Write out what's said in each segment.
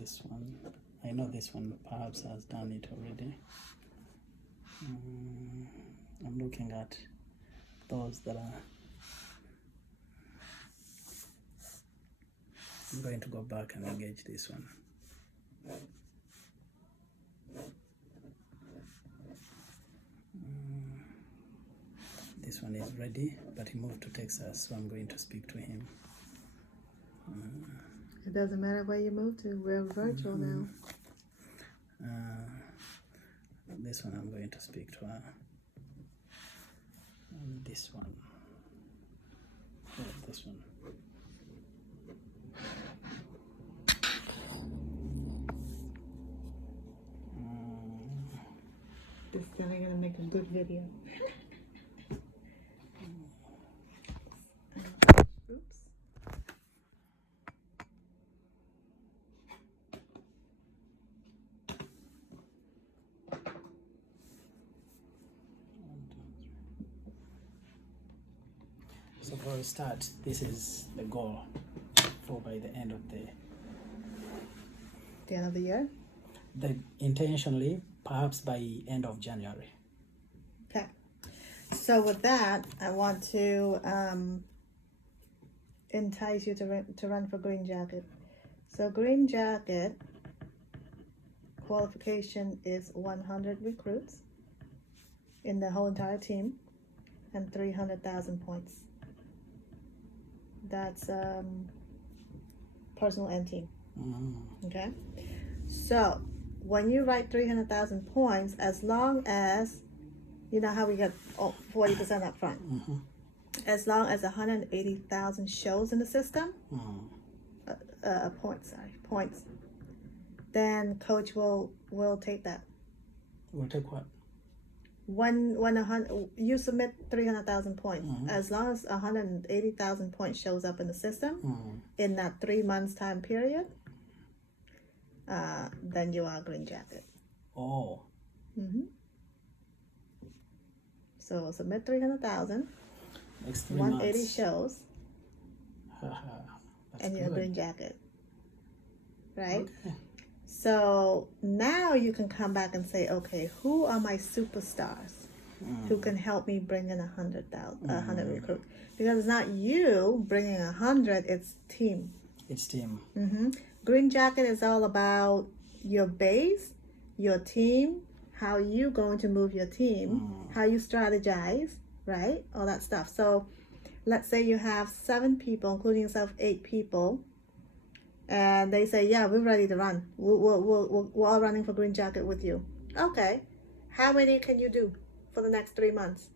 this one. I know this one perhaps has done it already. I'm looking at those that are. I'm going to go back and engage this one. This one is ready, but he moved to Texas, so I'm going to speak to him. It doesn't matter where you move to. We're virtual now. This one I'm going to speak to her. And this one. Yeah, this one. This is definitely gonna make a good video. Oops. So for a start, this is the goal for by the end of the The end of the year? intentionally, perhaps by end of January. Okay. So with that, I want to entice you to run for Green Jacket. So Green Jacket qualification is 100 recruits in the whole entire team and 300,000 points. That's personal and team. Okay. So when you write 300,000 points, as long as you know how we get 40% up front, as long as 180,000 shows in the system, points, then coach will take that. We'll take what? When you submit 300,000 points, as long as 180,000 points shows up in the system in that 3 months time period, then you are Green Jacket. Oh. So submit 300,000. Next 3 180 months. shows, and you're a good. Green Jacket, right? Okay. So now you can come back and say, okay, who are my superstars who can help me bring in 100 recruits? Because it's not you bringing 100; it's team. It's team. Green Jacket is all about your base, your team, how you going to move your team, how you strategize, right? All that stuff. So let's say you have 7 people, including yourself, 8 people, and they say, yeah, we're ready to run. We're all running for Green Jacket with you. Okay. How many can you do for the next 3 months?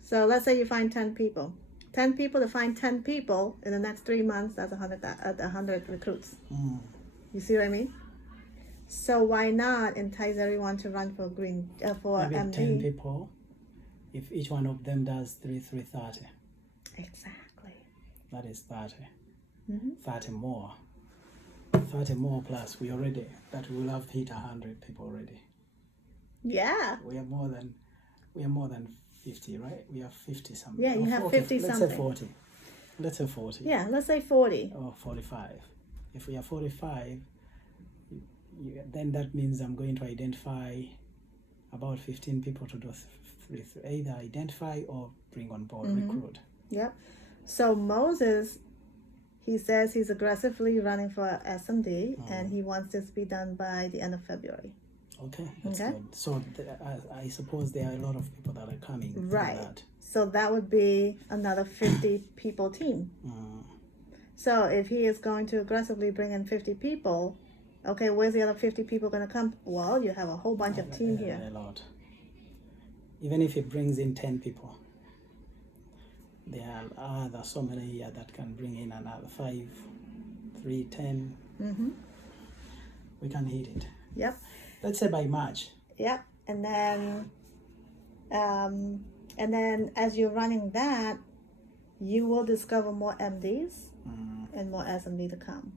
So let's say you find 10 people. 10 people to find 10 people in the next 3 months, that's 100 recruits. You see what I mean? So why not entice everyone to run for for Maybe MD? 10 people. If each one of them does 30. Exactly. That is 30. 30 more. 30 more plus we will have hit 100 people already. Yeah. We are more than 50, right? We have 50 something. Yeah, you have 50 let's something. say 40. Let's say 40. Yeah, let's say 40. Or 45. If we are 45, then that means I'm going to identify about 15 people to do either identify or bring on board, recruit. Yep. So Moses, he says he's aggressively running for SMD and he wants this to be done by the end of February. Okay, that's good. So I suppose there are a lot of people that are coming. Right. For that. So that would be another 50 people team. So if he is going to aggressively bring in 50 people, okay, where's the other 50 people going to come? Well, you have a whole bunch of team here. A lot. Even if it brings in 10 people, there are so many here that can bring in another 5, 3, 10. We can hit it. Yep. Let's say by March. Yep. And then as you're running that, you will discover more MDs and more SMD to come.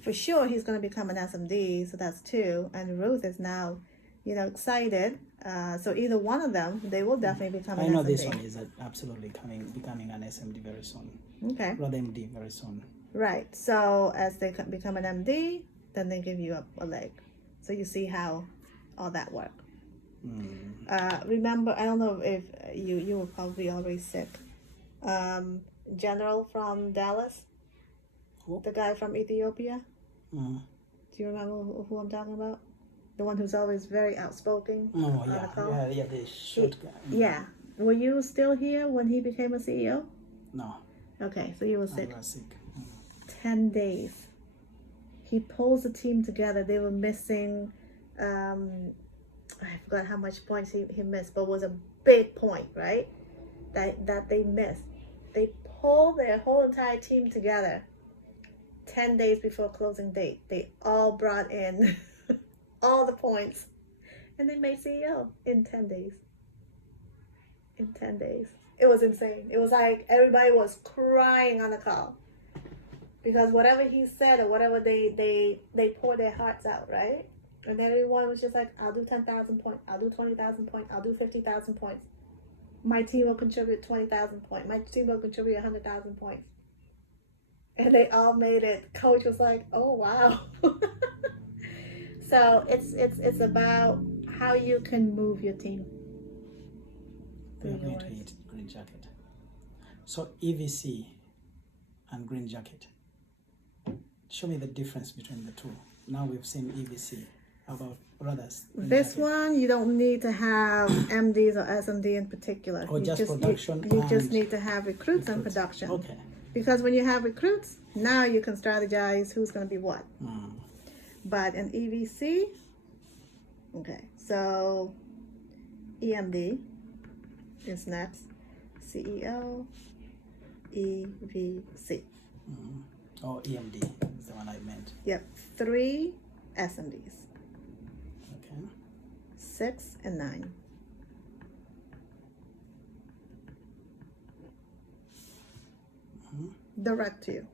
For sure, he's going to become an SMD, so that's 2. And Ruth is now, excited. So either one of them, they will definitely become an SMD. I know this one is absolutely becoming an SMD very soon. Okay. Rather MD very soon. Right. So as they become an MD, then they give you a leg. So you see how all that works. Remember, I don't know if you were probably already sick. General from Dallas, Who? the guy from Ethiopia. Mm. Do you remember who I'm talking about? The one who's always very outspoken. Oh, on the yeah, call? yeah, the short guy. Yeah. Were you still here when he became a CEO? No, Okay, so you were sick. I was sick. 10 days. He pulls the team together. They were missing, I forgot how much points he missed, but it was a big point, right? That they missed. They pulled their whole entire team together 10 days before closing date. They all brought in all the points, and they made CEO in 10 days. In 10 days. It was insane. It was like everybody was crying on the call. Because whatever he said or whatever they poured their hearts out, right? And everyone was just like, I'll do 10,000 points, I'll do 20,000 points, I'll do 50,000 points. My team will contribute 20,000 points. My team will contribute 100,000 points. And they all made it. Coach was like, oh wow. So it's about how you can move your team. We are going to eat Green Jacket. So EVC and Green Jacket. Show me the difference between the two. Now we've seen EVC. How about brothers? This one, you don't need to have MDs or SMD in particular. Or just production You and just need to have recruits and production. Okay. Because when you have recruits, now you can strategize who's going to be what. But in EVC, okay, so EMD is next. CEO, EVC. Oh, EMD is the one I meant. Yep, 3 SMDs. Okay. 6 and 9. Direct to you.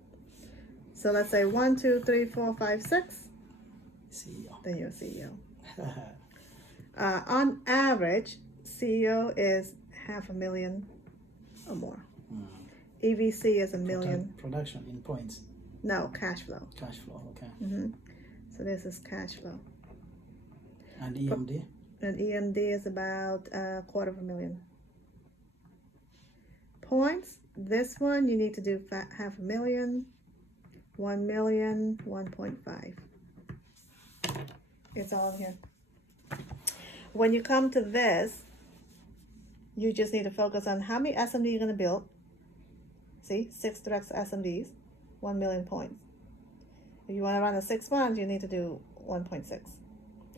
So let's say 1, 2, 3, 4, 5, 6. CEO. Then you're CEO. On average, CEO is $500,000 or more. EVC is $1 million. Production in points. No, cash flow. Cash flow, okay. So this is cash flow. And EMD? And EMD is about $250,000. Points. This one you need to do $500,000, 1 million, 1.5. It's all here. When you come to this, you just need to focus on how many SMD you're going to build. See, 6 direct SMDs, 1 million points. If you want to run a 6 months, you need to do 1.6.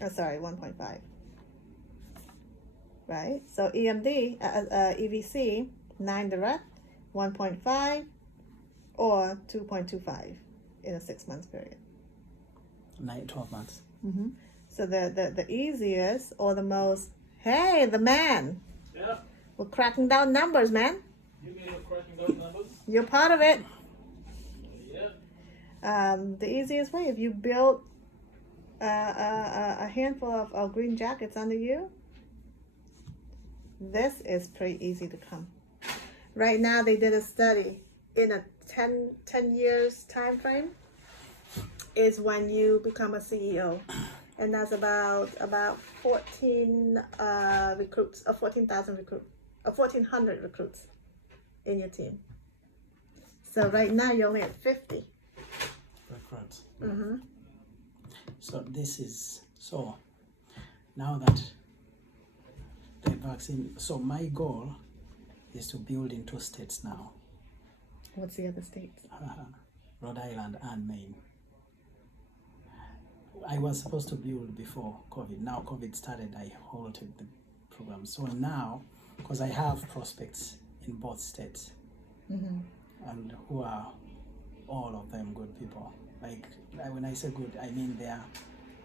1.5. Right? So EMD, EVC, 9 direct, 1.5, or 2.25 in a 6 month period. 12 months. So the easiest or the most, hey, the man. Yeah. We're cracking down numbers, man. You mean you're cracking those numbers? You're part of it. Yeah. The easiest way, if you build a handful of green jackets under you, this is pretty easy to come. Right now, they did a study in a 10 years time frame is when you become a CEO. And that's about 14 recruits, or 14,000 recruits, or 1,400 recruits in your team. So right now you're only at 50. Recruits. Mm-hmm. So this is, so now that the vaccine, so my goal is to build in 2 states now. What's the other states? Rhode Island and Maine. I was supposed to build before COVID. Now COVID started, I halted the program. So now, because I have prospects in both states, and who are all of them good people. Like when I say good, I mean they are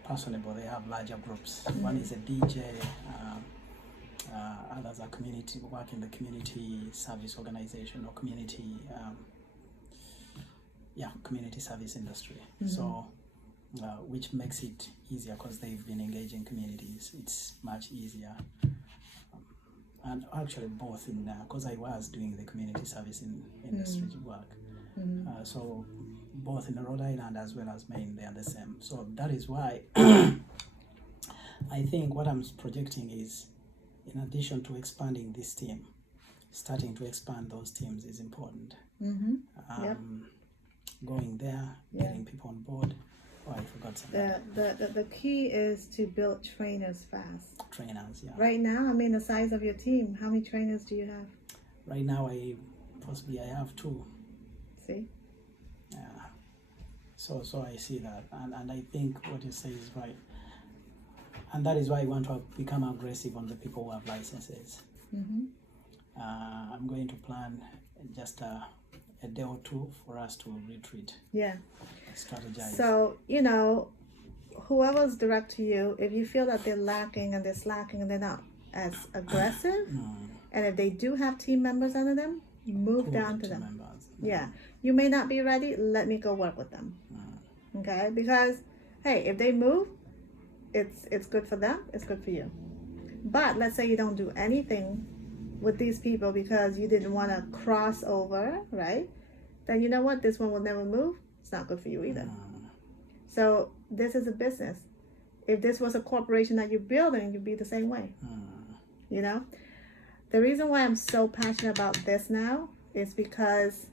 personable. They have larger groups. One is a DJ. Others are community, work in the community service organization or community, community service industry. So, which makes it easier because they've been engaging communities. It's much easier. And actually both in because I was doing the community service in industry work. So both in Rhode Island as well as Maine, they are the same. So that is why I think what I'm projecting is, in addition to expanding this team, starting to expand those teams is important. Mm-hmm. Yep. Going there, Yeah. getting people on board. Oh, I forgot something. The key is to build trainers fast. Trainers, yeah. Right now, I mean, the size of your team, how many trainers do you have? Right now, I have 2. See? Yeah. So I see that, and I think what you say is right. And that is why I want to become aggressive on the people who have licenses. Mm-hmm. I'm going to plan just a day or 2 for us to retreat, Yeah. strategize. So, whoever's direct to you, if you feel that they're lacking and they're slacking and they're not as aggressive, and if they do have team members under them, move Who down the to team them. members? Yeah. You may not be ready, let me go work with them. Okay? Because, hey, if they move, it's good for them, it's good for you. But let's say you don't do anything with these people because you didn't want to cross over, right? Then you know what? This one will never move. It's not good for you either. So this is a business. If this was a corporation that you're building, you'd be the same way. You know? The reason why I'm so passionate about this now is because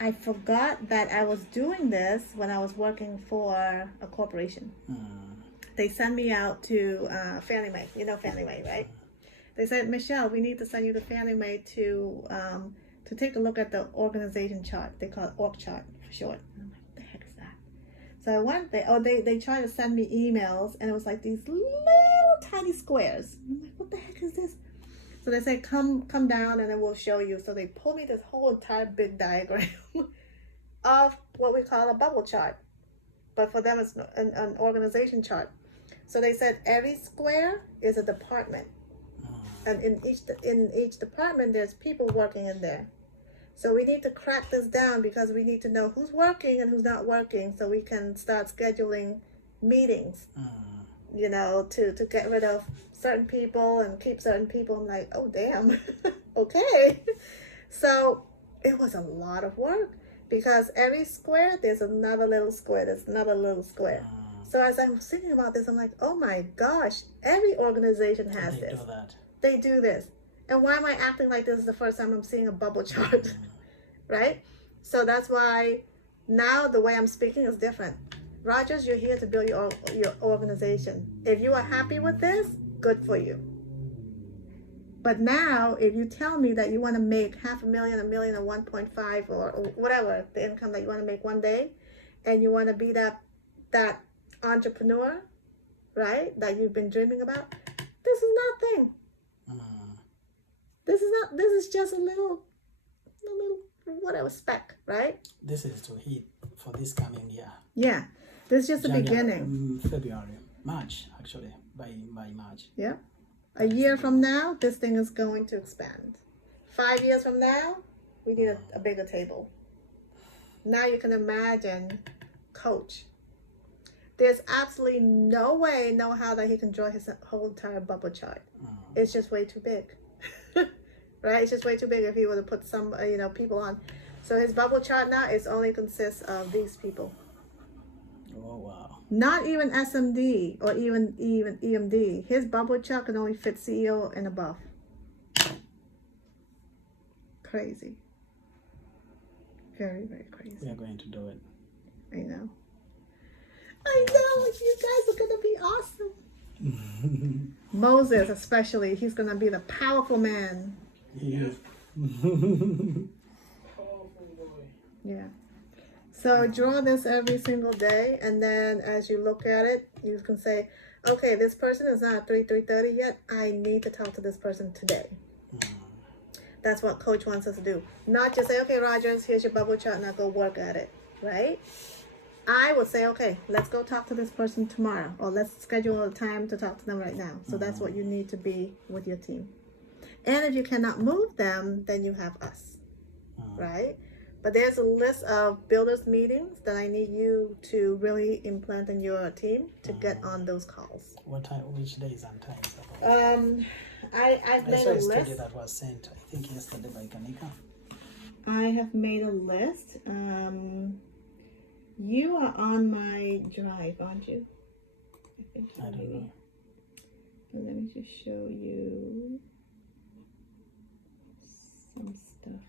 I forgot that I was doing this when I was working for a corporation. They sent me out to Fannie Mae. You know Fannie Mae, right? They said, Michelle, we need to send you to Fannie Mae to take a look at the organization chart. They call it org chart for short. And I'm like, what the heck is that? So I went there. They tried to send me emails, and it was like these little tiny squares. And I'm like, what the heck is this? So they said, come down, and then we'll show you. So they pulled me this whole entire big diagram of what we call a bubble chart. But for them, it's an organization chart. So they said every square is a department. And in each department, there's people working in there. So we need to crack this down because we need to know who's working and who's not working, so we can start scheduling meetings. To get rid of certain people and keep certain people. I'm like, oh damn, okay. So it was a lot of work because every square there's another little square. There's another little square. So as I was thinking about this, I'm like, oh my gosh, every organization has this. Do that. They do this. And why am I acting like this is the first time I'm seeing a bubble chart? Right? So that's why now the way I'm speaking is different. Rogers, you're here to build your organization. If you are happy with this, good for you. But now, if you tell me that you want to make $500,000, $1 million, or 1.5, or whatever the income that you want to make one day, and you want to be that entrepreneur, right, that you've been dreaming about, this is nothing. This is just a little whatever speck, right? This is to hit for this coming year. Yeah, this is just the beginning. February, March, actually, by March. Yeah. A year from now, this thing is going to expand. 5 years from now, we need a bigger table. Now you can imagine Coach. There's absolutely no way, no how that he can draw his whole entire bubble chart. It's just way too big. Right? It's just way too big if he were to put some, people on. So his bubble chart now only consists of these people. Oh, wow. Not even SMD or even EMD. His bubble chart can only fit CEO and above. Crazy. Very, very crazy. We are going to do it. I know. You guys are going to be awesome. Moses, especially, he's going to be the powerful man. Yes. Powerful boy. Yeah. So draw this every single day, and then as you look at it, you can say, okay, this person is not at 3:30 yet. I need to talk to this person today. That's what Coach wants us to do. Not just say, okay, Rogers, here's your bubble chart, now go work at it, right? I would say, okay, let's go talk to this person tomorrow, or let's schedule a time to talk to them right now. So that's what you need to be with your team. And if you cannot move them, then you have us, right? But there's a list of builders meetings that I need you to really implant in your team to get on those calls. What time? Which days and times? I've I made saw a a study list. that was sent, I think, yesterday by Kanika. I have made a list. You are on my drive, aren't you? I think I don't know. But let me just show you some stuff.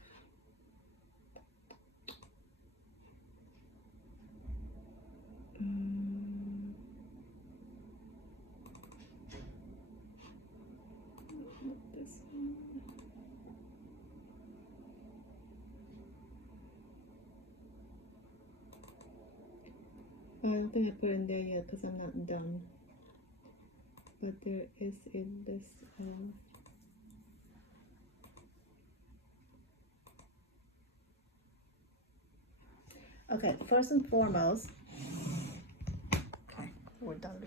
Not this one. I don't think I put in there yet because I'm not done. But there is a list of okay, first and foremost, okay, we're done